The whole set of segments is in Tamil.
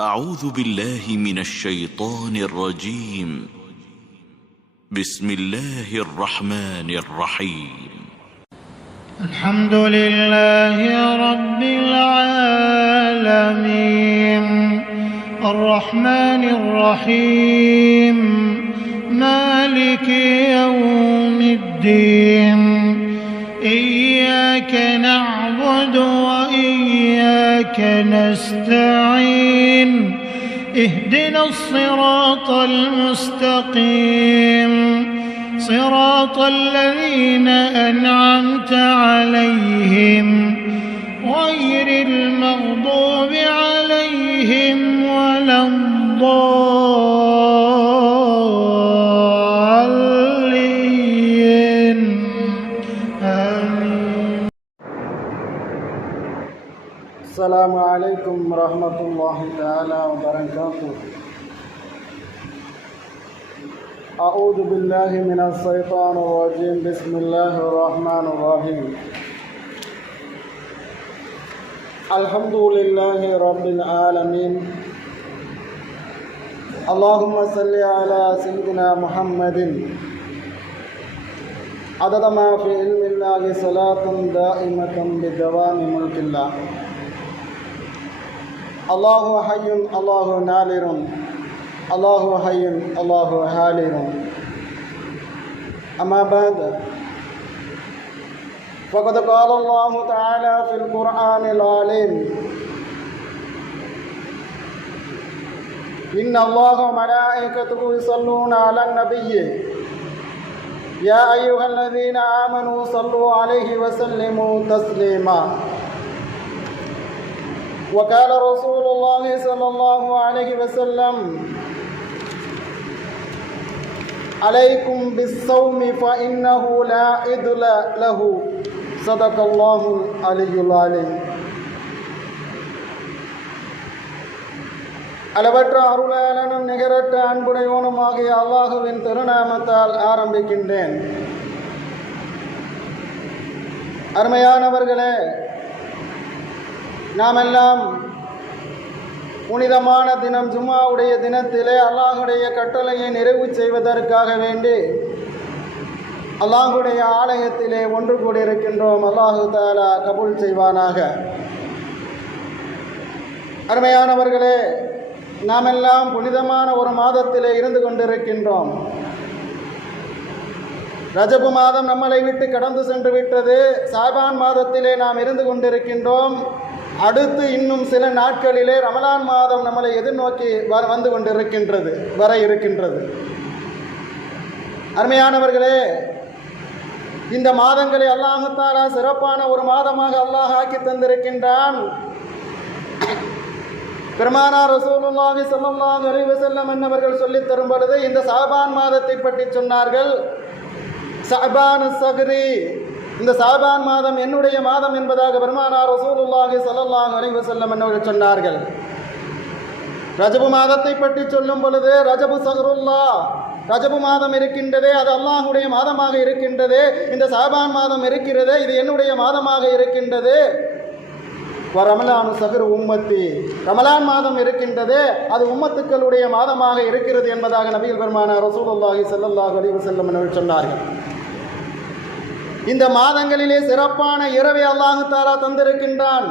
أعوذ بالله من الشيطان الرجيم. بسم الله الرحمن الرحيم. الحمد لله رب العالمين الرحمن الرحيم مالك يوم الدين إياك نعبد وإياك نستعين اهدنا الصراط المستقيم صراط الذين أنعمت عليهم غير المغضوب عليهم ولا الضالين آمين. السلام عليكم ورحمة الله تعالى وبركاته. أعوذ بالله من الشيطان الرجيم. بسم الله الرحمن الرحيم. الحمد لله رب العالمين. اللهم صل على سيدنا محمد عدد ما في علم الله صلاة دائمة بدوام ملك الله. الله حي الله نادر الله حي الله حاضر. أما بعد فقد قال الله تعالى في القرآن العظيم: إن الله وملائكته يصلون على النبي يا أيها الذين آمنوا صلوا عليه وسلموا تسليما. وقال رسول الله صلى الله عليه وسلم: عليكم بالصوم فإنه لا عدل له. صدق الله العلي العظيم. அளவற்ற அருளாளனும் நிகரற்ற அன்புடையவனுமாகிய அல்லாஹுவின் திருநாமத்தால் ஆரம்பிக்கின்றேன். அருமையானவர்களே, நாமெல்லாம் புனிதமான தினம் ஜும்மாவுடைய தினத்திலே அல்லாஹுடைய கட்டளையை நிறைவு செய்வதற்காக வேண்டி அல்லாஹுடைய ஆலயத்திலே ஒன்று கூடியிருக்கின்றோம். அல்லாஹு தஆலா கபூல் செய்வானாக. அருமையானவர்களே, நாமெல்லாம் புனிதமான ஒரு மாதத்திலே இருந்து கொண்டிருக்கின்றோம். ரஜபு மாதம் நம்மளை விட்டு கடந்து சென்று விட்டது. ஷாபான் மாதத்திலே நாம் இருந்து கொண்டிருக்கின்றோம். அடுத்து இன்னும் சில நாட்களிலே ரமலான் மாதம் நம்மளை எதிர்நோக்கி வந்து கொண்டிருக்கின்றது, வர இருக்கின்றது. அருமையானவர்களே, இந்த மாதங்களை அல்லாஹ் தஆலா சிறப்பான ஒரு மாதமாக அல்லாஹ் ஆக்கி தந்திருக்கின்றான். பெருமானார் ரசூலுல்லாஹி ஸல்லல்லாஹு அலைஹி வஸல்லம் என்பவர்கள் சொல்லித் தரும் பொழுது இந்த ஷாபான் மாதத்தை பற்றி சொன்னார்கள். ஷஅபான் ஸஹ்ரி, இந்த ஷாபான் மாதம் என்னுடைய மாதம் என்பதாக பெருமானார் ரசூலுல்லாஹி ஸல்லல்லாஹு அலைஹி வஸல்லம் என்பவர்கள் சொன்னார்கள். ரஜபு மாதத்தை பற்றி சொல்லும் பொழுது ரஜபு ஷஹ்ருல்லாஹ், ரஜபு மாதம் இருக்கின்றதே அது அல்லாஹுடைய மாதமாக இருக்கின்றது. இந்த ஷாபான் மாதம் இருக்கிறது, இது என்னுடைய மாதமாக இருக்கின்றது. ரமலானு ஷஹ்ரு உம்மத்தி, ரமலான் மாதம் இருக்கின்றது, அது உம்மத்துக்களுடைய மாதமாக இருக்கிறது என்பதாக நபிகள் பெருமானார் ரசூலுல்லாஹி ஸல்லல்லாஹு அலைஹி வஸல்லம் என்பவர்கள் சொன்னார்கள். இந்த மாதங்களிலே சிறப்பான இரவை அல்லாஹு தஆலா தந்திருக்கின்றான்.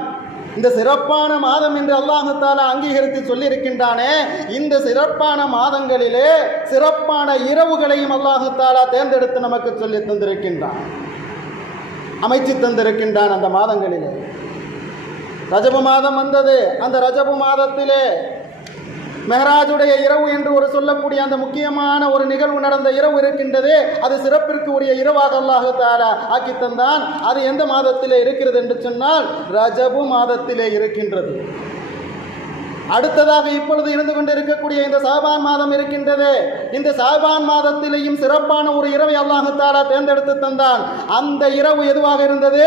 இந்த சிறப்பான மாதம் என்று அல்லாஹு தஆலா அங்கீகரித்து சொல்லியிருக்கின்றானே, இந்த சிறப்பான மாதங்களிலே சிறப்பான இரவுகளையும் அல்லாஹு தஆலா தேர்ந்தெடுத்து நமக்கு சொல்லி தந்திருக்கின்றான், அமைச்சு தந்திருக்கின்றான். அந்த மாதங்களிலே ரஜபு மாதம் வந்தது. அந்த ரஜபு மாதத்திலே மெஹராஜுடைய இரவு என்று ஒரு சொல்லக்கூடிய அந்த முக்கியமான ஒரு நிகழ்வு நடந்த இரவு இருக்கின்றது. அது சிறப்பிற்கு உரிய இரவாக அல்லாஹ் தஆலா ஆக்கி தந்தான். அது எந்த மாதத்திலே இருக்கிறது என்று சொன்னால் ரஜபு மாதத்திலே இருக்கின்றது. அடுத்ததாக இப்பொழுது இருந்து கொண்டு இருக்கக்கூடிய இந்த ஷாபான் மாதம் இருக்கின்றது. இந்த ஷாபான் மாதத்திலேயும் சிறப்பான ஒரு இரவை அல்லாஹ் தஆலா தேர்ந்தெடுத்து தந்தான். அந்த இரவு எதுவாக இருந்தது?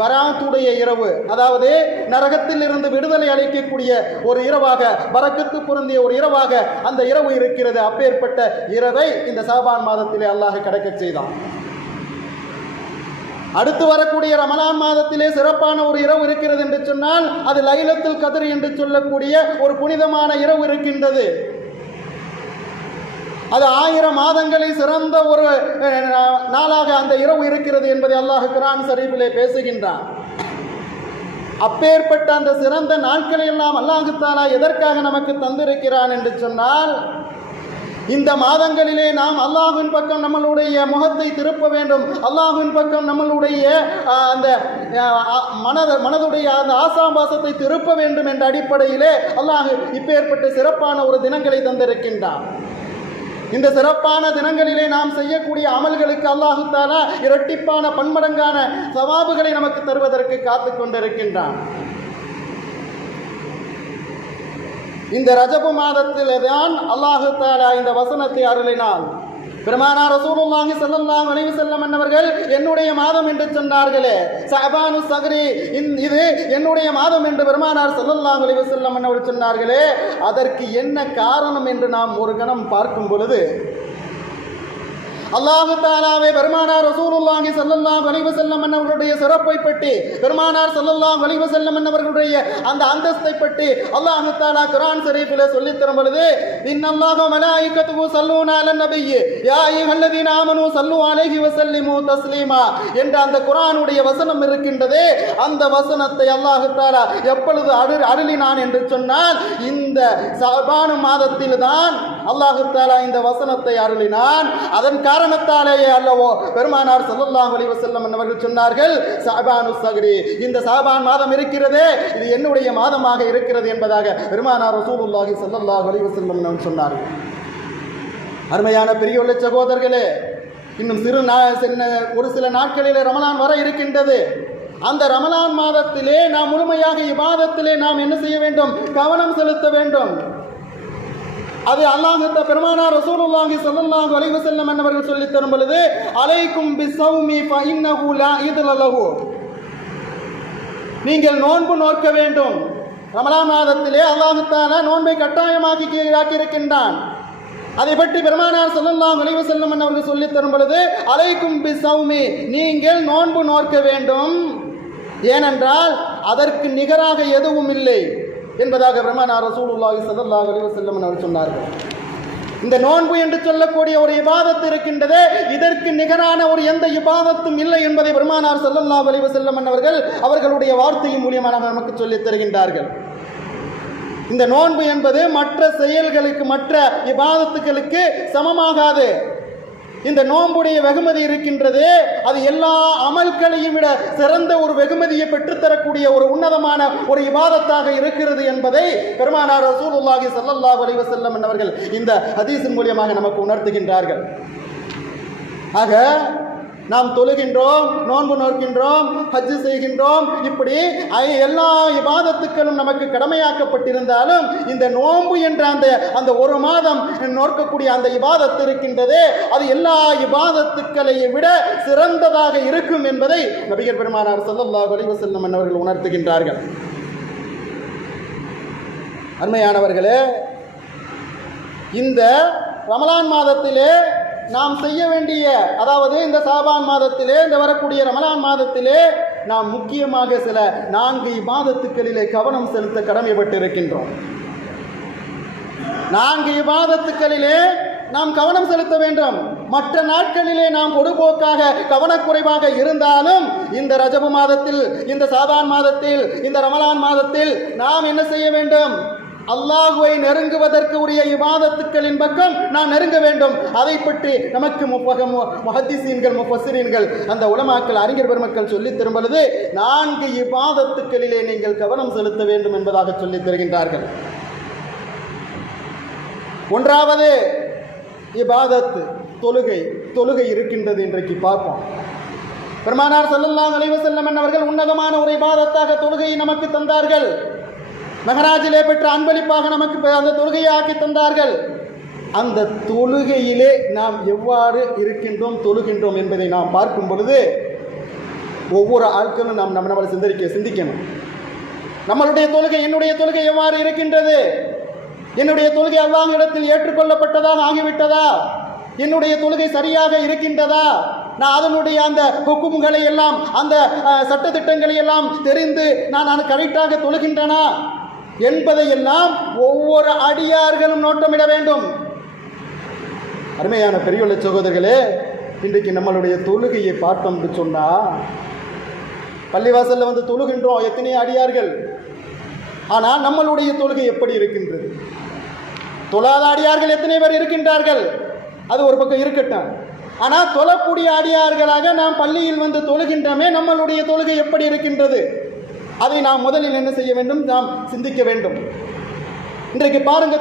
பராத்துடைய இரவு, அதாவது நரகத்தில் இருந்து விடுதலை அளிக்கக்கூடிய ஒரு இரவாக, பரக்கத்து பொருந்திய ஒரு இரவாக அந்த இரவு இருக்கிறது. அப்பேற்பட்ட இரவை இந்த ஷாபான் மாதத்திலே அல்லாஹ் கிடைக்க செய்தான். அடுத்து வரக்கூடிய ரமலான் மாதத்திலே சிறப்பான ஒரு இரவு இருக்கிறது என்று சொன்னால் அது லைலத்துல் கத்ர் என்று சொல்லக்கூடிய ஒரு புனிதமான இரவு இருக்கின்றது. அது 1000 மாதங்களை சிறந்த ஒரு நாளாக அந்த இரவு இருக்கிறது என்பதை அல்லாஹ் குர்ஆன் ஷரீஃபிலே பேசுகின்றான். அப்பேற்பட்ட அந்த சிறந்த நாட்களை எல்லாம் அல்லாஹ் தஆலா எதற்காக நமக்கு தந்திருக்கிறான் என்று சொன்னால், இந்த மாதங்களிலே நாம் அல்லாஹ்வின் பக்கம் நம்மளுடைய முகத்தை திருப்ப வேண்டும், அல்லாஹ்வின் பக்கம் நம்மளுடைய அந்த மனதுடைய அந்த ஆசாபாசத்தை திருப்ப வேண்டும் என்ற அடிப்படையிலே அல்லாஹ் இப்பேற்பட்ட சிறப்பான ஒரு தினங்களை தந்திருக்கின்றான். இந்த சிறப்பான தினங்களிலே நாம் செய்யக்கூடிய அமல்களுக்கு அல்லாஹ் தஆலா இரட்டிப்பான பன்மடங்கான சவாபுகளை நமக்கு தருவதற்கு காத்து கொண்டிருக்கின்றான். இந்த ரஜபு மாதத்தில் தான் அல்லாஹ் தஆலா இந்த வசனத்தை அருளினான். பெருமானார் ரசூலுல்லாஹி ஸல்லல்லாஹு அலைஹி வஸல்லம் அவர்கள் என்னுடைய மாதம் என்று சொன்னார்களே, ஷஅபானு ஸஹ்ரி, இது என்னுடைய மாதம் என்று பெருமானார் ஸல்லல்லாஹு அலைஹி வஸல்லம் அவர்கள் சொன்னார்களே, அதற்கு என்ன காரணம் என்று நாம் ஒரு கணம் பார்க்கும் பொழுது, அல்லாஹ் தஆலாவே பெருமானார் ரசூலுல்லாஹி ஸல்லல்லாஹு அலைஹி வஸல்லம் அவர்களுடைய சிறப்பை பற்றி, பெருமானார் ஸல்லல்லாஹு அலைஹி வஸல்லம் அவர்களுடைய அந்த அந்தஸ்தை பற்றி அல்லாஹ் தஆலா குர்ஆன் ஷரீஃபிலே சொல்லி தரும் பொழுது, இன்னல்லாஹ மலாயிகத்துஹு ஸல்லூன அலன் நபிய்யி யா அய்யுஹல்லதீன ஆமனூ ஸல்லூ அலைஹி வஸல்லிமு தஸ்லீமா என்ற அந்த குர்ஆனுடைய வசனம் இருக்கின்றதே, அந்த வசனத்தை அல்லாஹ் தஆலா எப்பொழுது அருளினான் என்று சொன்னால், இந்த ஷஅபான் மாதத்தில் தான் அல்லாஹ் தஆலா இந்த வசனத்தை அருளினான். அதன் காரணத்தாலேயே அல்லவோ பெருமானார் ஸல்லல்லாஹு அலைஹி வஸல்லம் அவர்கள் சொன்னார்கள், ஷஅபானு ஸஹ்ரி, இந்த ஷஅபான் மாதம் இருக்கிறதே இது என்னுடைய மாதமாக இருக்கிறது என்பதாக பெருமானார் ரசூலுல்லாஹி ஸல்லல்லாஹு அலைஹி வஸல்லம் அவர்கள் சொன்னார்கள். அருமையான பெரியவர்களே, சகோதரர்களே, இன்னும் ஒரு சில நாட்களிலே ரமலான் வர இருக்கின்றது. அந்த ரமலான் மாதத்திலே நாம் முழுமையாக இபாதத்திலே நாம் என்ன செய்ய வேண்டும்? கவனம் செலுத்த வேண்டும். அது அல்லாஹ் பெருமானார் ரசூலுல்லாஹி ஸல்லல்லாஹு அலைஹி வஸல்லம் அவர்கள் சொல்லி தரும் பொழுது, அலைக்கும் பிஸ்ஸௌமி ஃபஇன்னஹு லா இத்ல லஹு, நீங்கள் நோன்பு நோக்க வேண்டும். ரமலான் மாதத்திலே அல்லாஹ் தஆலா நோன்பை கட்டாயமாக்கி இருக்கின்றான். அதை பற்றி பெருமானார் ஸல்லல்லாஹு அலைஹி வஸல்லம் அவர்கள் சொல்லி தரும் பொழுது, அலைக்கும் பிஸ்ஸௌமி, நீங்கள் நோன்பு நோக்க வேண்டும், ஏனென்றால் அதற்கு நிகராக எதுவும் இல்லை என்பதாக பெருமானார் ரசூலுல்லாஹி ஸல்லல்லாஹு அலைஹி வஸல்லம் அவர்கள் சொன்னார்கள். இந்த நோன்பு என்று சொல்லக்கூடிய ஒரு இபாதத் இருக்கின்றதே, இதற்கு நிகரான ஒரு எந்த இபாதத்தும் இல்லை என்பதை பெருமானார் ஸல்லல்லாஹு அலைஹி வஸல்லம் அவர்களுடைய வார்த்தையின் மூலமாக நமக்கு சொல்லித் தருகின்றார்கள். இந்த நோன்பு என்பது மற்ற செயல்களுக்கு, மற்ற இபாதத்துகளுக்கு சமமாகாது. இந்த நோன்புடைய வெகுமதி இருக்கின்றது, அது எல்லா அமல்களையும் விட சிறந்த ஒரு வெகுமதியை பெற்றுத்தரக்கூடிய ஒரு உன்னதமான ஒரு இபாதத்தாக இருக்கிறது என்பதை பெருமானார் ரசூலுல்லாஹி ஸல்லல்லாஹு அலைஹி வஸல்லம் அவர்கள் இந்த ஹதீஸின் மூலமாக நமக்கு உணர்த்துகின்றார்கள். ஆக நாம் தொழுகின்றோம், நோன்பு நோக்கின்றோம், ஹஜ் செய்கின்றோம், இப்படி எல்லா இபாதத்துக்களும் நமக்கு கடமையாக்கப்பட்டிருந்தாலும் இந்த நோன்பு என்ற அந்த ஒரு மாதம் நோக்கக்கூடிய அந்த இபாதத்து இருக்கின்றதே, அது எல்லா இபாதத்துக்களை விட சிறந்ததாக இருக்கும் என்பதை நபிகள் பெருமானார் ஸல்லல்லாஹு அலைஹி வஸல்லம் அவர்கள் உணர்த்துகின்றார்கள். அருமையானவர்களே, இந்த ரமலான் மாதத்திலே நாம் செய்ய வேண்டிய, அதாவது இந்த ஷஅபான் மாதத்திலே, இந்த வரக்கூடிய ரமலான் மாதத்திலே நாம் முக்கியமாக சில 4 இபாதத்துக்களிலே கவனம் செலுத்த கடமைப்பட்டிருக்கின்றோம். 4 இபாதத்துக்களிலே நாம் கவனம் செலுத்த வேண்டும். மற்ற நாட்களிலே நாம் பொதுபோக்காக கவனக்குறைவாக இருந்தாலும் இந்த ரஜபு மாதத்தில், இந்த ஷஅபான் மாதத்தில், இந்த ரமலான் மாதத்தில் நாம் என்ன செய்ய வேண்டும்? அல்லாஹுவை நெருங்குவதற்கு உரிய இபாதத்துக்களின் பக்கம் நாம் நெருங்க வேண்டும். அதை பற்றி நமக்கு முஹத்திஸீன்கள், முஃபஸ்ஸிரீன்கள், அந்த உலமாக்கள், அறிஞர் பெருமக்கள் சொல்லித் தரும் பொழுது 4 இபாதத்துக்களிலே நீங்கள் கவனம் செலுத்த வேண்டும் என்பதாக சொல்லித் தருகின்றார்கள். ஒன்றாவது இபாதத், தொழுகை இருக்கின்றது. இன்றைக்கு பார்ப்போம். பெருமானார் ஸல்லல்லாஹு அலைஹி வஸல்லம் அவர்கள் உன்னதமான ஒரு இபாதத்தாக தொழுகையை நமக்கு தந்தார்கள். மெஹராஜிலே பெற்ற அன்பளிப்பாக நமக்கு அந்த தொழுகையை ஆக்கி தந்தார்கள். அந்த தொழுகையிலே நாம் எவ்வாறு தொழுகின்றோம் என்பதை நாம் பார்க்கும் பொழுது ஒவ்வொரு ஆட்களும் நாம் நம்மளை சிந்திக்கணும். நம்மளுடைய தொழுகை, என்னுடைய தொழுகை எவ்வாறு இருக்கின்றது? என்னுடைய தொழுகை அல்லாஹ் இடத்தில் ஏற்றுக்கொள்ளப்பட்டதாக ஆகிவிட்டதா? என்னுடைய தொழுகை சரியாக இருக்கின்றதா? நான் அதனுடைய அந்த ஹுக்கும்களை எல்லாம் அந்த சட்டத்திட்டங்களை எல்லாம் தெரிந்து நான் கரெக்டாக தொழுகின்றனா என்பதையெல்லாம் ஒவ்வொரு அடியார்களும் நோட்டமிட வேண்டும். அருமையான பெரியவர்களே, சகோதரர்களே, இன்றைக்கு நம்மளுடைய தொழுகையை பார்த்தோம் என்று சொன்னால், பள்ளிவாசலில் வந்து தொழுகின்றோம் எத்தனை அடியார்கள், ஆனால் நம்மளுடைய தொழுகை எப்படி இருக்கின்றது? தொழாத அடியார்கள் எத்தனை பேர் இருக்கின்றார்கள்? அது ஒரு பக்கம் இருக்கட்டும். ஆனால் தொழக்கூடிய அடியார்களாக நாம் பள்ளியில் வந்து தொழுகின்றோமே, நம்மளுடைய தொழுகை எப்படி இருக்கின்றது? அதை நாம் முதலில் என்ன செய்ய வேண்டும்? நாம் சிந்திக்க வேண்டும். இன்றைக்கு பாருங்க,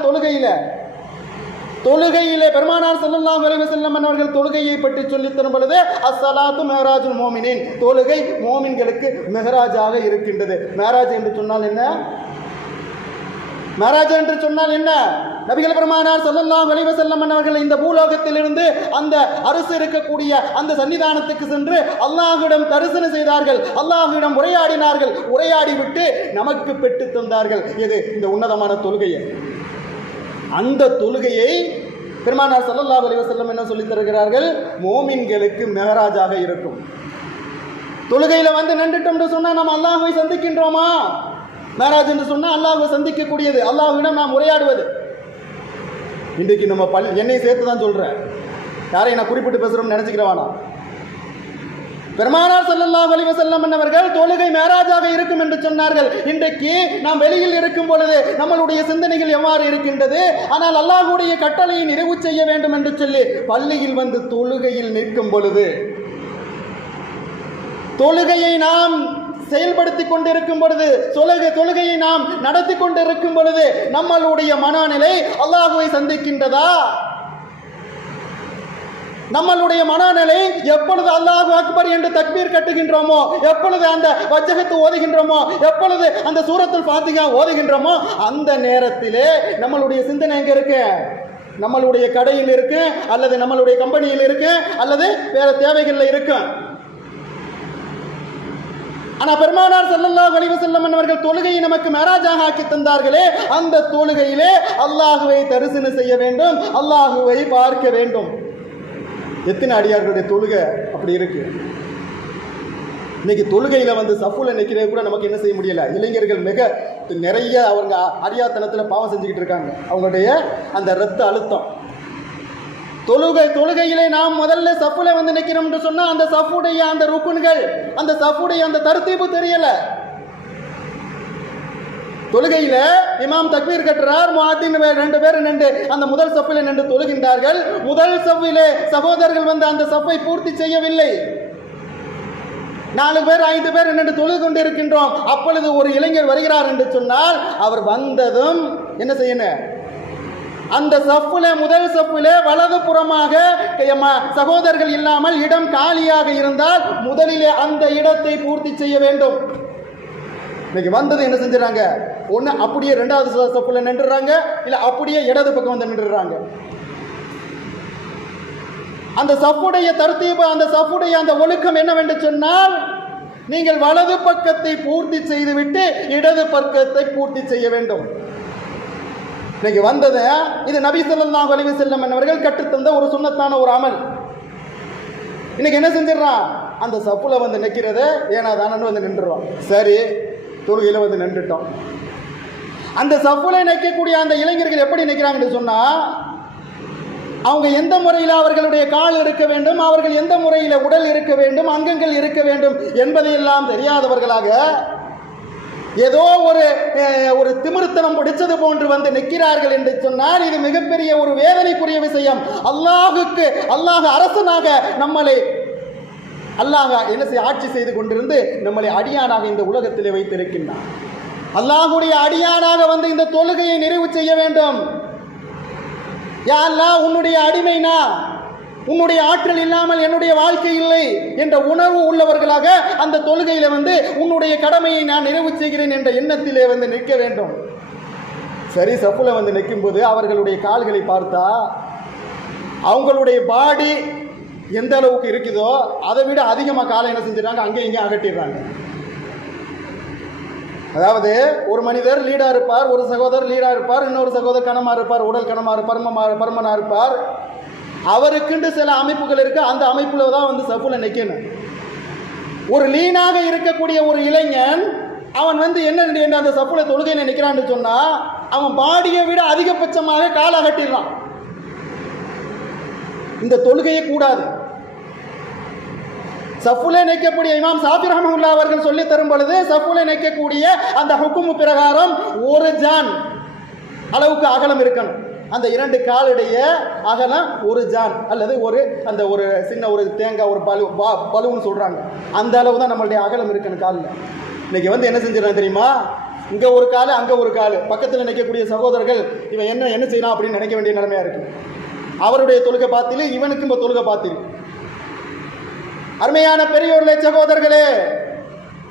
தொழுகையிலே பெருமானார் ஸல்லல்லாஹு அலைஹி வஸல்லம் அவர்கள் தொழுகையை பற்றி சொல்லித் தரும் பொழுது, அஸ்ஸலாத்து மிஹ்ராஜுல் மோமினின், தொழுகை மோமின்களுக்கு மிஹ்ராஜாக இருக்கின்றது. மிஹ்ராஜ் என்று சொன்னால் என்ன? மிஹ்ராஜ் என்று சொன்னால் என்ன? நபிகள் பெருமானார் ஸல்லல்லாஹு அலைஹி வஸல்லம் அவர்கள் இந்த பூலோகத்திலிருந்து அந்த அரசு இருக்கக்கூடிய அந்த சன்னிதானத்துக்கு சென்று அல்லாஹ்விடம் தரிசனம் செய்தார்கள், அல்லாஹ்விடம் உரையாடினார்கள். உரையாடிவிட்டு நமக்கு பெற்று தந்தார்கள் எது? இந்த உன்னதமான தொழுகையை. அந்த தொழுகையை பெருமானார் ஸல்லல்லாஹு அலைஹி வஸல்லம் என்ன சொல்லித் தருகிறார்கள்? மோமின்களுக்கு மிஹ்ராஜாக இருக்கும். தொழுகையில் வந்து நின்றுட்டோம் சொன்னால் நம்ம அல்லாஹ்வை சந்திக்கின்றோமா? மிஹ்ராஜ் என்று சொன்னால் அல்லாஹ்வை சந்திக்கக்கூடியது, அல்லாஹ்விடம் நாம் உரையாடுவது. இன்றைக்கு நம்ம என்னை சேர்த்து தான் சொல்கிறேன், யாரையும் நான் குறிப்பிட்டு பேசுகிறோம்னு நினச்சிக்கிறவானா. பெருமானார் ஸல்லல்லாஹு அலைஹி வஸல்லம் அவர்கள் தொழுகை மிஹ்ராஜாக இருக்கும் என்று சொன்னார்கள். இன்றைக்கு நாம் வெளியில் இருக்கும் பொழுது நம்மளுடைய சிந்தனைகள் எவ்வாறு இருக்கின்றது? ஆனால் அல்லாஹ்வுடைய கட்டளையை நிறைவு செய்ய வேண்டும் என்று சொல்லி பள்ளியில் வந்து தொழுகையில் நிற்கும் பொழுது, தொழுகையை நாம் செயல்படுத்தி கொண்டிருக்கும் பொழுது, தொழுகையை நாம் நடத்தி கொண்டிருக்கும் பொழுது நம்மளுடைய மனநிலை அல்லாஹ்வை சந்திக்கின்றதா? நம்மளுடைய மனநிலை எப்பொழுது அல்லாஹு அக்பர் என்று தக்பீர் கட்டுகின்றோமோ, எப்பொழுது அந்த வஜ்ஹத்து ஓதுகின்றோமோ, எப்பொழுது அந்த சூரத்துல் ஃபாத்திஹா ஓதுகின்றோமோ, அந்த நேரத்திலே நம்மளுடைய சிந்தனை எங்க இருக்கு? நம்மளுடைய கடையில் இருக்கு, அல்லது நம்மளுடைய கம்பெனியில் இருக்கு, அல்லது வேற தேவைகளில் இருக்கு. ஆனால் பெருமானார் ஸல்லல்லாஹு அலைஹி வஸல்லம் அவர்கள் தொழுகையை நமக்கு மிஹ்ராஜாக ஆக்கி தந்தார்களே, அந்த தொழுகையிலே அல்லாஹுவை தரிசனம் செய்ய வேண்டும், அல்லாஹுவை பார்க்க வேண்டும். எத்தனை அடியார்களுடைய தொழுகை அப்படி இருக்கு? இன்னைக்கு தொழுகையில் வந்து சஃபுல நிற்கிறது கூட நமக்கு என்ன செய்ய முடியல. இளைஞர்கள் மிக நிறைய அவங்க அடியாத்தனத்தில் பாவம் செஞ்சுக்கிட்டு இருக்காங்க. அவங்களுடைய அந்த இரத்த அழுத்தம், தொழுகையிலே நாம் முதல்ல சஃபுல வந்து நிற்கிறோம் என்று சொன்னால் அந்த சஃபுடைய அந்த ருக்குன்கள், அந்த சஃபுடைய அந்த தர்தீபு தெரியல. தொழுகையில இமாம் தக்பீர் கட்டுறார், முஅத்தின் 2 பேர் நின்று அந்த முதல் சஃபிலே நின்று தொழுகின்றார்கள். முதல் சஃபிலே சகோதரர்கள் வந்து அந்த சஃபை பூர்த்தி செய்யவில்லை. 4 பேர் 5 பேர் நின்று தொழுது கொண்டிருக்கின்றோம். அப்பொழுது ஒரு இளைஞர் வருகிறார் என்று சொன்னால் அவர் வந்ததும் என்ன செய்யணும்? அந்த சஃபிலே முதல் சஃபிலே வலது புறமாக சகோதரர்கள் இல்லாமல் இடம் காலியாக இருந்தால் முதலிலே அந்த இடத்தை பூர்த்தி செய்ய வேண்டும். இன்னைக்கு வந்தது என்ன செஞ்சுறாங்க? ஒன்று அப்படியே 2வது சஃபில் நின்றுறாங்க, இல்லை அப்படியே இடது பக்கம் வந்து நின்றுறாங்க. அந்த சஃபுடைய தர்தீபு, அந்த சஃபுடைய அந்த ஒழுக்கம் என்னவென்று சொன்னால், நீங்கள் வலது பக்கத்தை பூர்த்தி செய்துவிட்டு இடது பக்கத்தை பூர்த்தி செய்ய வேண்டும். இன்னைக்கு வந்தது இது நபி ஸல்லல்லாஹு அலைஹி வஸல்லம் அவர்கள் கற்றுத்தந்த ஒரு சுன்னத்தான ஒரு அமல். இன்னைக்கு என்ன செஞ்சிடறான்? அந்த சஃபுல வந்து நிற்கிறத ஏன்னா தானு வந்து நின்றுறோம். சரி, தொழுகையில் வந்து நின்றுட்டோம். அந்த சஃபுல நிற்கக்கூடிய அந்த இளைஞர்கள் எப்படி நிற்கிறாங்கன்னு சொன்னால், அவங்க எந்த முறையில் அவர்களுடைய கால் இருக்க வேண்டும், அவர்கள் எந்த முறையில் உடல் இருக்க வேண்டும், அங்கங்கள் இருக்க வேண்டும் என்பதையெல்லாம் தெரியாதவர்களாக ஏதோ ஒரு திமிர்த்தனம் பிடிச்சது போன்று வந்து நிற்கிறார்கள் என்று சொன்னால் இது மிகப்பெரிய ஒரு வேதனைக்குரிய விஷயம். அல்லாஹ் அரசனாக நம்மளை என்ன ஆட்சி செய்து கொண்டிருந்து நம்மளை அடியானாக இந்த உலகத்திலே வைத்திருக்கின்றான். அல்லாஹ்வுடைய அடியானாக வந்து இந்த தொழுகையை நிறைவு செய்ய வேண்டும். யா அல்லாஹ், உன்னுடைய அடிமைனா, உன்னுடைய ஆற்றல் இல்லாமல் என்னுடைய வாழ்க்கை இல்லை என்ற உணர்வு உள்ளவர்களாக அந்த தொழுகையில வந்து உன்னுடைய கடமையை நான் நிறைவு செய்கிறேன் என்ற எண்ணத்திலே வந்து நிற்க வேண்டும். சரி, சஃபுல வந்து நிற்கும் போது அவர்களுடைய கால்களை பார்த்தா அவங்களுடைய பாடி எந்த அளவுக்கு இருக்குதோ அதை விட அதிகமாக காலை என்ன செஞ்சிடறாங்க? அங்கே இங்கே அகட்டிடுறாங்க. அதாவது ஒரு மனிதர் லீடாக இருப்பார், ஒரு சகோதரர் லீடாக இருப்பார், இன்னொரு சகோதரர் கனமாக இருப்பார், உடல் கனமாக இருப்பார், பருமனாக இருப்பார். அவருக்குண்டு சில அமைப்புகள் இருக்கு, அந்த அமைப்புல தான் வந்து சஃப்ல நிக்கணும். ஒரு லீனாக இருக்கக்கூடிய ஒரு இளைஞன் அவன் வந்து என்ன அந்த சஃப்ல தொழுகையில நிக்கிறான்னு சொன்னா அவன் பாடியை விட அதிகபட்சமாக காலை கட்டிடலாம். இந்த தொழுகையே கூடாது. சஃப்ல நிற்கக்கூடிய இமாம் ஷாஃபி ரஹ்மத்துல்லாஹி அவர்கள் சொல்லி தரும் பொழுது சஃப்ல நிற்கக்கூடிய அந்த ஹுக்குமு பிரகாரம் ஒரு ஜான் அளவுக்கு அகலம் இருக்கணும். அந்த 2 காலுடைய அகலம் ஒரு ஜான் அல்லது ஒரு சின்ன ஒரு தேங்காய் ஒரு பலூன்னு சொல்றாங்க, அந்த அளவு தான் நம்மளுடைய அகலம் இருக்கணும் காலில். இன்னைக்கு வந்து என்ன செஞ்சிடறாங்க தெரியுமா, இங்க ஒரு காலு அங்க ஒரு காலு, பக்கத்தில் நிற்கக்கூடிய சகோதரர்கள் இவன் என்ன செய்யலாம் அப்படின்னு நினைக்க வேண்டிய நிலைமையா இருக்கு. அவருடைய தொழுகை பாத்தில, இவனுக்கும் தொழுகை பாத்தில. அருமையான பெரியோர்களே சகோதரர்களே,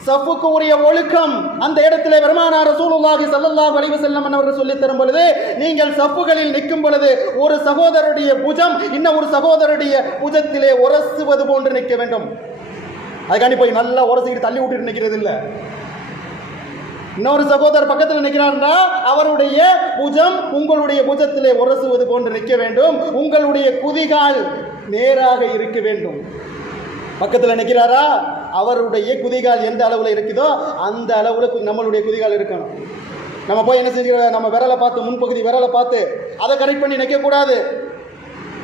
சஃபுக்கு உரிய ஒழுக்கம் அந்த இடத்திலே பெருமானார் ரசூலுல்லாஹி ஸல்லல்லாஹு அலைஹி வஸல்லம் அவர்கள் சொல்லித் தரும் பொழுது, நீங்கள் சஃப்புகளில் நிற்கும் பொழுது ஒரு சகோதரருடைய புஜம் இன்னும் ஒரு சகோதரருடைய புஜத்திலே உரசுவது போன்று நிற்க வேண்டும். அதுக்காண்டி போய் நல்லா உரசிக்கிட்டு தள்ளி விட்டுட்டு நிற்கிறது இல்லை. இன்னொரு சகோதரர் பக்கத்தில் நிற்கிறார்னா அவருடைய புஜம் உங்களுடைய புஜத்திலே உரசுவது போன்று நிற்க வேண்டும். உங்களுடைய குதிகால் நேராக இருக்க வேண்டும். பக்கத்தில் நிற்கிறாரா, அவருடைய குதிகால் எந்த அளவில் இருக்குதோ அந்த அளவில் நம்மளுடைய குதிகால் இருக்கணும். நம்ம போய் என்ன செஞ்சுக்கிறோம், நம்ம விரலை பார்த்து முன்பகுதி விரலை பார்த்து அதை கரெக்ட் பண்ணி நிற்கக்கூடாது.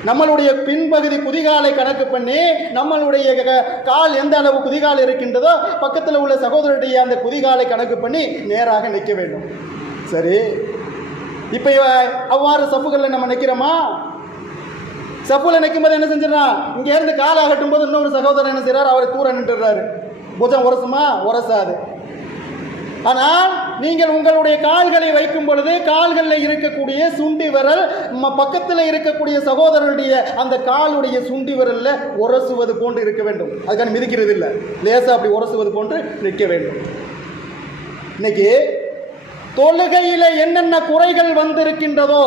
நம்மளுடைய பின்பகுதி குதிகாலை கணக்கு பண்ணி நம்மளுடைய கால் எந்த அளவு குதிகால் இருக்கின்றதோ பக்கத்தில் உள்ள சகோதரருடைய அந்த குதிகாலை கணக்கு பண்ணி நேராக நிற்க வேண்டும். சரி, இப்போ அவ்வாறு சஃப்புகளில் நம்ம நிற்கிறோமா? சஃப்புல நிற்கும் போது என்ன செஞ்சிடறான், இங்க இருந்து கால் ஆகட்டும் போது இன்னொரு சகோதரர் என்ன செய்யறாரு, அவர் தூர நின்றுறாரு. புஜம் உரசுமா? உரசாது. ஆனால் நீங்கள் உங்களுடைய கால்களை வைக்கும் பொழுது கால்களில் இருக்கக்கூடிய சுண்டி விரல் பக்கத்தில் இருக்கக்கூடிய சகோதரருடைய அந்த காலுடைய சுண்டி விரல்ல உரசுவது போன்று இருக்க வேண்டும். அதுக்கான மிதிக்கிறது இல்லை, லேசா அப்படி உரசுவது போன்று நிற்க வேண்டும். இன்னைக்கு தொழுகையில என்னென்ன குறைகள் வந்திருக்கின்றதோ,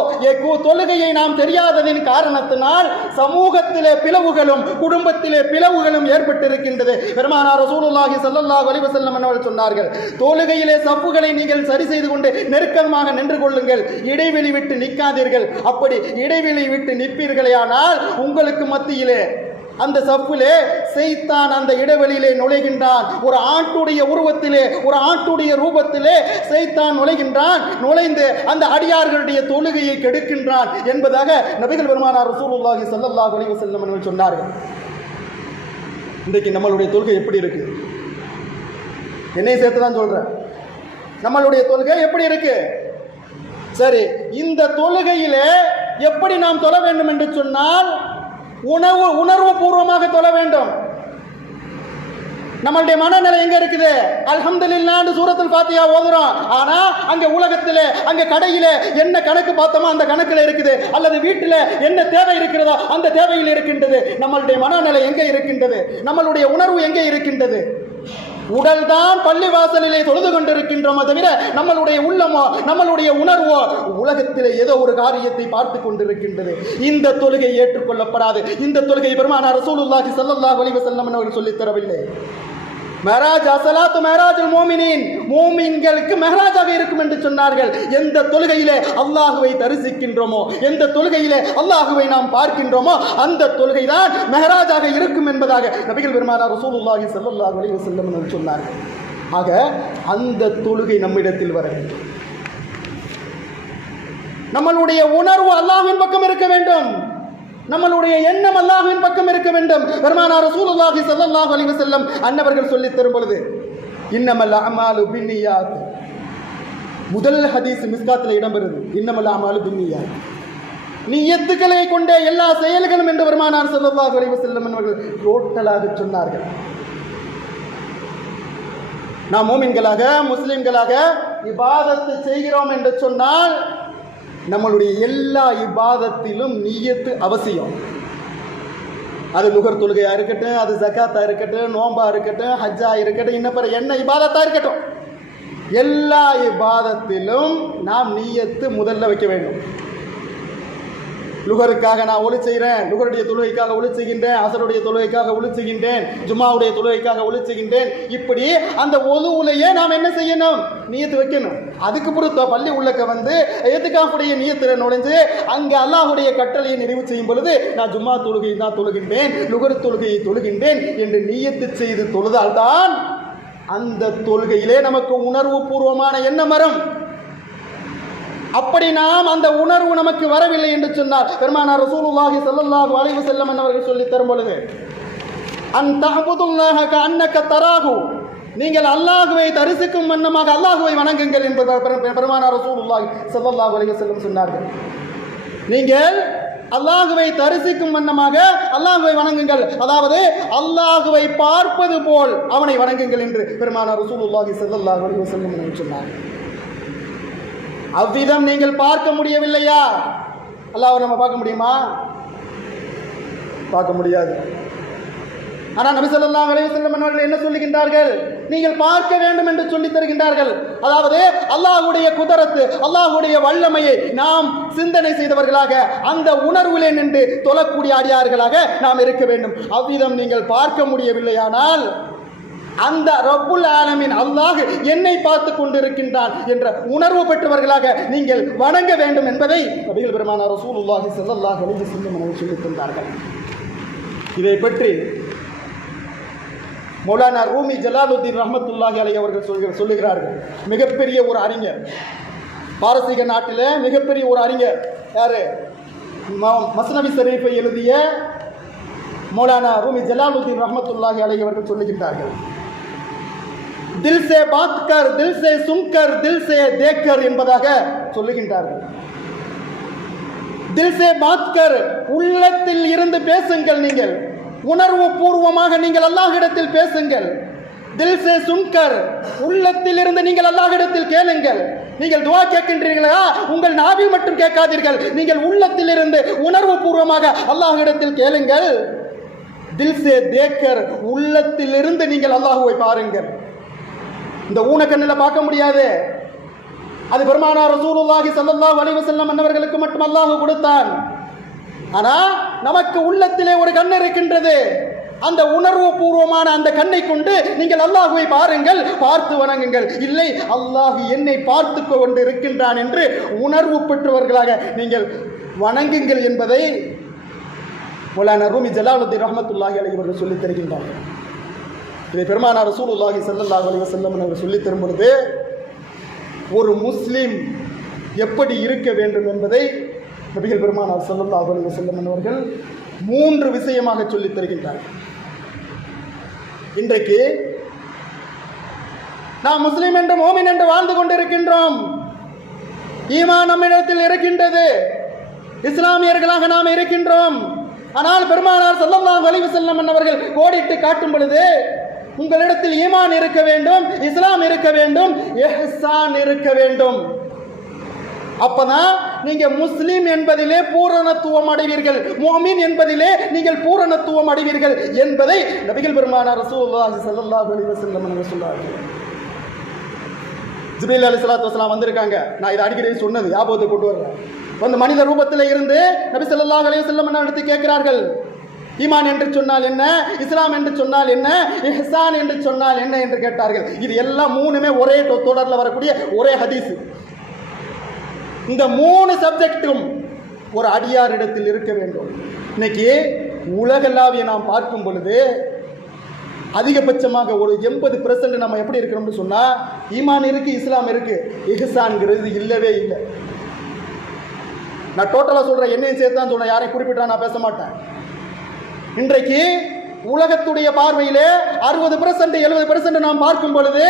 தொழுகையை நாம் தெரியாததின் காரணத்தினால் சமூகத்திலே பிளவுகளும் குடும்பத்திலே பிளவுகளும் ஏற்பட்டிருக்கின்றது. பெருமானார் ரசூலுல்லாஹி ஸல்லல்லாஹு அலைஹி வஸல்லம் அவர்கள் சொன்னார்கள், தொழுகையிலே சஃப்புகளை நீங்கள் சரி செய்து கொண்டு நெருக்கமாக நின்று கொள்ளுங்கள், இடைவெளி விட்டு நிற்காதீர்கள். அப்படி இடைவெளி விட்டு நிற்பீர்களேயானால் உங்களுக்கு மத்தியிலே அந்த சஃப்பிலே சைத்தான் அந்த இடைவெளியிலே நுழைகின்றான். ஒரு ஆட்டுடைய உருவத்திலே ஒரு ஆட்டுடைய ரூபத்திலே சைத்தான் நுழைகின்றான். நுழைந்து அந்த அடியார்களுடைய தொழுகையை கெடுக்கின்றான் என்பதாக நபிகள் பெருமானார் ரசூலுல்லாஹி ஸல்லல்லாஹு அலைஹி வஸல்லம் அவர்கள் சொன்னார்கள். இன்றைக்கு நம்மளுடைய தொழுகை எப்படி இருக்கு? என்னை சேர்த்து தான் சொல்றேன், நம்மளுடைய தொழுகை எப்படி இருக்கு? சரி, இந்த தொழுகையிலே எப்படி நாம் தொழ வேண்டும் என்று சொன்னால் உணர்வு பூர்வமாக தொழ வேண்டும். நம்மளுடைய மனநிலை எங்க இருக்குது? அல்ஹம்துலில்லாஹ் சூரத்துல் ஃபாத்திஹா ஓதுறோம், ஆனா அங்க உலகத்திலே அங்க கடையிலே என்ன கணக்கு பார்த்தோமோ அந்த கணக்குல இருக்குது, அல்லது வீட்டில் என்ன தேவை இருக்கிறதோ அந்த தேவையில் இருக்கின்றது. நம்மளுடைய மனநிலை எங்க இருக்கின்றது? நம்மளுடைய உணர்வு எங்கே இருக்கின்றது? உடல் தான் பள்ளி வாசலிலே தொழுது கொண்டிருக்கின்றோமோ தவிர நம்மளுடைய உள்ளமோ நம்மளுடைய உணர்வோ உலகத்திலே ஏதோ ஒரு காரியத்தை பார்த்து கொண்டிருக்கின்றது. இந்த தொழுகை ஏற்றுக்கொள்ளப்படாது. இந்த தொழுகை பெருமானார் ரசூலுல்லாஹி ஸல்லல்லாஹு அலைஹி வஸல்லம் அவர்கள் சொல்லித் தரவில்லை. மெஹராஜ் அஸலாத்து மெஹராஜுல் மோமினீன், மோமின்களுக்கு மெஹராஜாக இருக்கும் என்று சொன்னார்கள். எந்த தொழுகையிலே அல்லாஹுவை தரிசிக்கின்றோமோ, எந்த தொழுகையிலே அல்லாஹுவை நாம் பார்க்கின்றோமோ அந்த தொழுகை தான் மெஹராஜாக இருக்கும் என்பதாக நபிகள் பெருமானார் ரசூலுல்லாஹி ஸல்லல்லாஹு அலைஹி வஸல்லம் அவர்கள் சொன்னார்கள். ஆக அந்த தொழுகை நம்மிடத்தில் வர வேண்டும். நம்மளுடைய உணர்வு அல்லாஹ்வின் பக்கம் இருக்க வேண்டும். நம்மளுடைய எண்ணம் அல்லாஹ்வின் பக்கம் இருக்க வேண்டும். பெருமானார் ரசூலுல்லாஹி ஸல்லல்லாஹு அலைஹி வஸல்லம் அன்னவர்கள் சொல்லித் தரும் பொழுது, இன்னமல் அமாலு பின்னியாத், முதல் ஹதீஸ் மிஸ்காத்தில் இடம்பெறுது. இன்னமல் அமாலு பின்னியாத், நியத்துக்களை கொண்டே எல்லா செயல்களும் என்று பெருமானார் ஸல்லல்லாஹு அலைஹி வஸல்லம் அவர்கள் டோட்டலாக சொன்னார்கள். நாம் மூமின்களாக முஸ்லிம்களாக இபாதத்து செய்கிறோம் என்று சொன்னால் நம்மளுடைய எல்லா இபாதத்திலும் நியத்து அவசியம். அது நுகர் தொழுகையா இருக்கட்டும், அது ஜகாத்தா இருக்கட்டும், நோம்பா இருக்கட்டும், ஹஜ்ஜா இருக்கட்டும், இன்னும் என்ன இபாதத்தா இருக்கட்டும், எல்லா இபாதத்திலும் நாம் நியத்து முதல்ல வைக்க வேண்டும். லுகருக்காக நான் ஒளி செய்கிறேன், லுகருடைய தொழுகைக்காக ஒளி செய்கின்றேன், அசருடைய தொழுகைக்காக ஒளி செய்கின்றேன், ஜும்மாவுடைய தொழுகைக்காக ஒளி செய்கின்றேன். இப்படி அந்த ஒழுவுலையே நாம் என்ன செய்யணும்? நியத்து வைக்கணும். அதுக்கு பிறகு பள்ளி உள்ளக்க வந்து ஏத்துக்காவுடைய நியத்தில் நுழைஞ்சு அங்கே அல்லாஹுடைய கட்டளையை நிறைவு செய்யும் பொழுது நான் ஜும்மா தொழுகை தான் தொழுகின்றேன், லுகர் தொழுகையை தொழுகின்றேன் என்று நியத்து செய்து தொழுதால்தான் அந்த தொழுகையிலே நமக்கு உணர்வு பூர்வமான எண்ணம் வரும். அப்படி நாம் அந்த உணர்வு நமக்கு வரவில்லை என்று சொன்னார் பெருமானார் ரசூலுல்லாஹி ஸல்லல்லாஹு அலைஹி வஸல்லம் அவர்கள் சொல்லி தரும் பொழுது அன் தஅபுதுல்லாஹ கஅன்னக தராஹு, நீங்கள் அல்லாஹ்வை தரிசிக்கும் வண்ணமாக அல்லாஹ்வை வணங்குங்கள் என்பது பெருமானார் ரசூலுல்லாஹி ஸல்லல்லாஹு அலைஹி வஸல்லம் சொன்னார்கள். நீங்கள் அல்லாஹ்வை தரிசிக்கும் வண்ணமாக அல்லாஹ்வை வணங்குங்கள், அதாவது அல்லாஹ்வை பார்ப்பது போல் அவனை வணங்குங்கள் என்று பெருமானார் ரசூலுல்லாஹி ஸல்லல்லாஹு அலைஹி வஸல்லம் சொன்னார்கள். அவ்விதம் நீங்கள் பார்க்க முடியவில்லையா? அல்லாஹ்வை நம்ம பார்க்க முடியுமா? பார்க்க முடியாது. ஆனால் நபி ஸல்லல்லாஹு அலைஹி வஸல்லம் அவர்கள் என்ன சொல்லுகின்றார்கள்? நீங்கள் பார்க்க வேண்டும் என்று சொல்லி தருகின்றார்கள். அதாவது அல்லாஹ்வுடைய குதரத்து, அல்லாஹ்வுடைய வல்லமையை நாம் சிந்தனை செய்தவர்களாக அந்த உணர்விலே நின்று தொழக்கூடிய அடியார்களாக நாம் இருக்க வேண்டும். அவ்விதம் நீங்கள் பார்க்க முடியவில்லையானால் அந்த ரப்புல் ஆலமீன் அல்லாஹ் என்னை பார்த்து கொண்டிருக்கின்றான் என்ற உணர்வு பெற்றவர்களாக நீங்கள் வணங்க வேண்டும் என்பதை நபிகள் பெருமானார் ரசூலுல்லாஹி ஸல்லல்லாஹு அலைஹி வஸல்லம் அவர்கள் சொல்லித் தந்தார்கள். இதை பற்றி மௌலானா ரூமி ஜலாலுத்தீன் ரஹ்மத்துல்லாஹி அலைஹி அவர்கள் சொல்லுகிறார்கள். மிகப்பெரிய ஒரு அறிஞர், பாரசீக நாட்டில் மிகப்பெரிய ஒரு அறிஞர். யாரு? மஸ்னவி ஷரீஃபை எழுதிய மௌலானா ரூமி ஜலாலுத்தீன் ரஹ்மத்துல்லாஹி அலைஹி அவர்கள் சொல்லுகின்றார்கள், தில் சே பாத் கர், தில் சே சுன்கர், தில் சே தேக்கர் என்பதாக சொல்லுகின்றார்கள். தில் சே பாத் கர், உள்ளத்தில் இருந்து பேசுங்கள், நீங்கள் உணர்வு பூர்வமாக நீங்கள் அல்லாஹ்விடத்தில் பேசுங்கள். தில் சே சுன்கர், உள்ளத்தில் இருந்து நீங்கள் அல்லாஹ்விடத்தில் கேளுங்கள். நீங்கள் துஆ கேட்கின்றீர்களா? உங்கள் நாவில் மட்டும் கேட்காதீர்கள், நீங்கள் உள்ளத்தில் இருந்து உணர்வு பூர்வமாக அல்லாஹ்விடத்தில் கேளுங்கள். தில் சே தேக்கர், உள்ளத்தில் இருந்து நீங்கள் அல்லாஹ்வை பாருங்கள். இந்த ஊனக்கண்ணில் பார்க்க முடியாது. அது பெருமானார் ரசூலுல்லாஹி ஸல்லல்லாஹு அலைஹி வஸல்லம் அன்னவர்களுக்கு மட்டும் அல்லாஹ் கொடுத்தான். ஆனால் நமக்கு உள்ளத்திலே ஒரு கண் இருக்கின்றது. அந்த உணர்வு பூர்வமான அந்த கண்ணை கொண்டு நீங்கள் அல்லாஹ்வை பாருங்கள், பார்த்து வணங்குங்கள். இல்லை, அல்லாஹ் என்னை பார்த்து கொண்டு இருக்கின்றான் என்று உணர்வு பெற்றவர்களாக நீங்கள் வணங்குங்கள் என்பதை மௌலானா ரூமி ஜலாலுத்தீன் ரஹ்மத்துல்லாஹி அலைஹி அவர்கள் சொல்லித் தருகின்றார்கள். இதை பெருமானார் ரசூலுல்லாஹி ஸல்லல்லாஹு அலைஹி வஸல்லம் அவர்கள் சொல்லித் தரும் பொழுது ஒரு முஸ்லிம் எப்படி இருக்க வேண்டும் என்பதை நபிகள் பெருமானார் ஸல்லல்லாஹு அலைஹி வஸல்லம் அவர்கள் 3 விஷயமாக சொல்லித் தருகின்றார்கள். இன்றைக்கு நாம் முஸ்லிம் என்று மோமின் என்று வாழ்ந்து கொண்டிருக்கின்றோம். ஈமான் நம்மிடத்தில் இருக்கின்றது, இஸ்லாமியர்களாக நாம் இருக்கின்றோம். ஆனால் பெருமானார் ஸல்லல்லாஹு அலைஹி வஸல்லம் அவர்கள் கோடிட்டு காட்டும் பொழுது உங்களிடத்தில் ஈமான் இருக்க வேண்டும், இஸ்லாம் இருக்க வேண்டும், இஹ்சான் இருக்க வேண்டும். அப்பதான் நீங்க முஸ்லிம் என்பதிலே பூரணத்துவம் அடைவீர்கள், முஃமின் என்பதிலே நீங்கள் பூரணத்துவம் அடைவீர்கள் என்பதை நபிகள் பெருமானார் ரசூலுல்லாஹி ஸல்லல்லாஹு அலைஹி வஸல்லம் அவர்கள் சொல்றார்கள். ஜிப்ரீல் அலைஹிஸ்ஸலாத்து வஸலாம் வந்திருக்காங்க. நான் இதை அடிக்கடி சொன்னது ஞாபகத்தை கொண்டு வரேன். வந்து மனித ரூபத்தில் இருந்து நபி ஸல்லல்லாஹு அலைஹி வஸல்லம் எடுத்து கேட்கிறார்கள், ஈமான் என்று சொன்னால் என்ன, இஸ்லாம் என்று சொன்னால் என்ன, இஹ்சான் என்று சொன்னால் என்ன என்று கேட்டார்கள். இது எல்லாம் 3மே ஒரே தொடரில் வரக்கூடிய ஒரே ஹதீஸ். இந்த 3 சப்ஜெக்டும் ஒரு அடியாரிடத்தில் இருக்க வேண்டும். இன்னைக்கு உலகளாவிய நாம் பார்க்கும் பொழுது அதிகபட்சமாக ஒரு 80% நம்ம எப்படி இருக்கிறோம்னு சொன்னா ஈமான் இருக்கு, இஸ்லாம் இருக்கு, இஹ்சான்ங்கிறது இல்லவே இல்லை. நான் டோட்டலா சொல்றேன், என்னையும் சேர்த்து தான் சொல்றேன், யாரையும் குறிப்பிட்டா நான் பேச மாட்டேன். இன்றைக்கு உலகத்துடைய பார்வையிலே 60% 70% நாம் பார்க்கும் பொழுது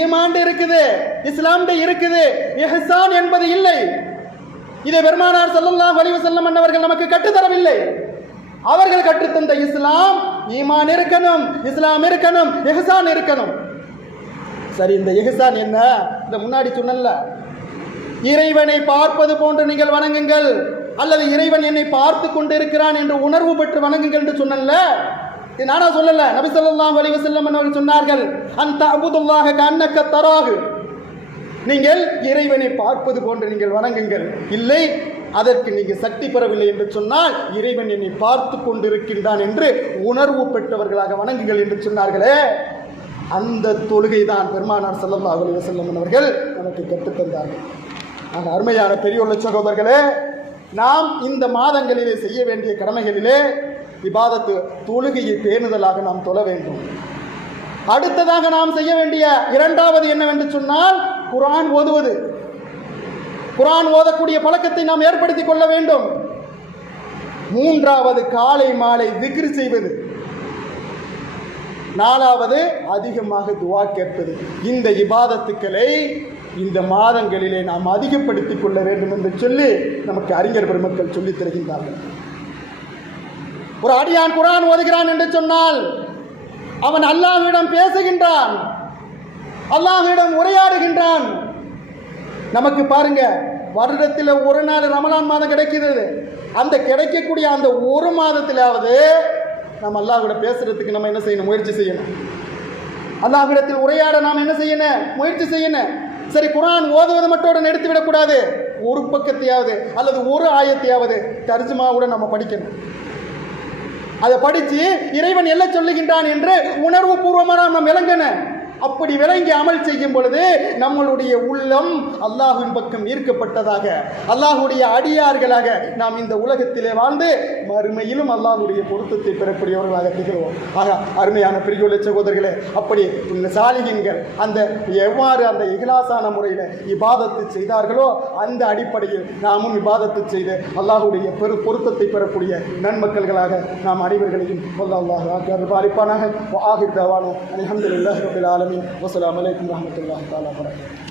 ஈமான் இருக்குது, இஸ்லாம் இருக்குது, இஹ்சான் என்பது இல்லை. இதை பெருமானார் ஸல்லல்லாஹு அலைஹி வஸல்லம் அவர்கள் நமக்கு கற்றுத்தரவில்லை. அவர்கள் கற்றுத்தந்த இஸ்லாம் ஈமான் இருக்கணும், இஸ்லாம் இருக்கணும், இஹ்சான் இருக்கணும். சரி, இந்த இஹ்சான் என்ன? இந்த முன்னாடி சொன்னல, இறைவனை பார்ப்பது போன்று நீங்கள் வணங்குங்கள், அல்லது இறைவன் என்னை பார்த்து கொண்டு இருக்கிறான் என்று உணர்வு பெற்று வணங்குங்கள் என்று சொன்னல. நானா சொல்லல, நபி ஸல்லல்லாஹு அலைஹி வஸல்லம் அவர்கள் சொன்னார்கள், அன் தஅபுதுல்லாஹ கஅன்னக தராஹு, நீங்கள் இறைவனை பார்ப்பது போன்று நீங்கள் வணங்குங்கள். இல்லை, அதற்கு நீங்கள் சக்தி பெறவில்லை என்று சொன்னால் இறைவன் என்னை பார்த்து கொண்டிருக்கின்றான் என்று உணர்வு பெற்றவர்களாக வணங்குங்கள் என்று சொன்னார்களே, அந்த தொழுகை தான் பெருமானார் ஸல்லல்லாஹு அலைஹி வஸல்லம் அவர்கள் நமக்கு கற்றுத்தந்தார்கள். அருமையான பெரியோர் சகோதரர்களே, நாம் இந்த மாதங்களிலே செய்ய வேண்டிய கடமைகளிலே இபாதத்து தொழுகையை பேணுதலாக நாம் தொழ வேண்டும். அடுத்ததாக நாம் செய்ய வேண்டிய இரண்டாவது என்னவென்று சொன்னால் குர்ஆன் ஓதுவது. குர்ஆன் ஓதக்கூடிய பழக்கத்தை நாம் ஏற்படுத்திக் கொள்ள வேண்டும். மூன்றாவது காலை மாலை திக்ர் செய்வது. நாலாவது அதிகமாக துஆ கேட்பது. இந்த இபாதத்துக்களை இந்த மாதங்களிலே நாம் அதிகப்படுத்திக் கொள்ள வேண்டும் என்று சொல்லி நமக்கு அறிஞர் பெருமக்கள் சொல்லித் தருகின்றார்கள். ஒரு அடியான் குர்ஆன் ஓதுகிறான் என்று சொன்னால் அவன் அல்லாஹ்விடம் பேசுகின்றான், அல்லாஹ்விடம் உரையாடுகின்றான். நமக்கு பாருங்க, வருடத்தில் ஒரு நாள் ரமலான் மாதம் கிடைக்கிறது. அந்த கிடைக்கக்கூடிய அந்த ஒரு மாதத்திலாவது நம்ம அல்லாஹ்விடம் பேசுறதுக்கு நம்ம என்ன செய்யணும்? முயற்சி செய்யணும். அல்லாஹ்விடத்தில் உரையாட நாம் என்ன செய்யணும்? முயற்சி செய்யணும். சரி, குர்ஆன் ஓதுவது மட்டும் நிறுத்திவிடக்கூடாது. ஒரு பக்கத்தையாவது அல்லது ஒரு ஆயத்தையாவது தர்ஜுமாவுடன் நம்ம படிக்கணும். அதை படித்து இறைவன் என்ன சொல்லுகின்றான் என்று உணர்வு பூர்வமாக நாம் விளங்கணும். அப்படி விளங்கி அமல் செய்யும் பொழுது நம்மளுடைய உள்ளம் அல்லாஹ்வின் பக்கம் ஈர்க்கப்பட்டதாக, அல்லாஹ்வுடைய அடியார்களாக நாம் இந்த உலகத்திலே வாழ்ந்து மறுமையிலும் அல்லாஹ்வுடைய பொருத்தத்தை பெறக்கூடியவர்களாக திகழ்வோம். ஆக அருமையான பெரியோர் சகோதரர்களே, அப்படி சாலிஹீன்கள் அந்த எவ்வாறு அந்த இஹ்லாஸான முறையில் இபாதத்து செய்தார்களோ அந்த அடிப்படையில் நாமும் இபாதத்து செய்து அல்லாஹ்வுடைய பொருத்தத்தை பெறக்கூடிய நன்மக்கள்களாக நாம் அனைவர்களையும் அல்லாஹ் அளிப்பானாக. ஆகிர் தவானா அல்ஹம்துலில்லாஹி ரப்பில் ஆலமீன். வஸ்ஸலாமு அலைக்கும் வரஹ்மத்துல்லாஹி தஆலா வபரகாத்துஹு.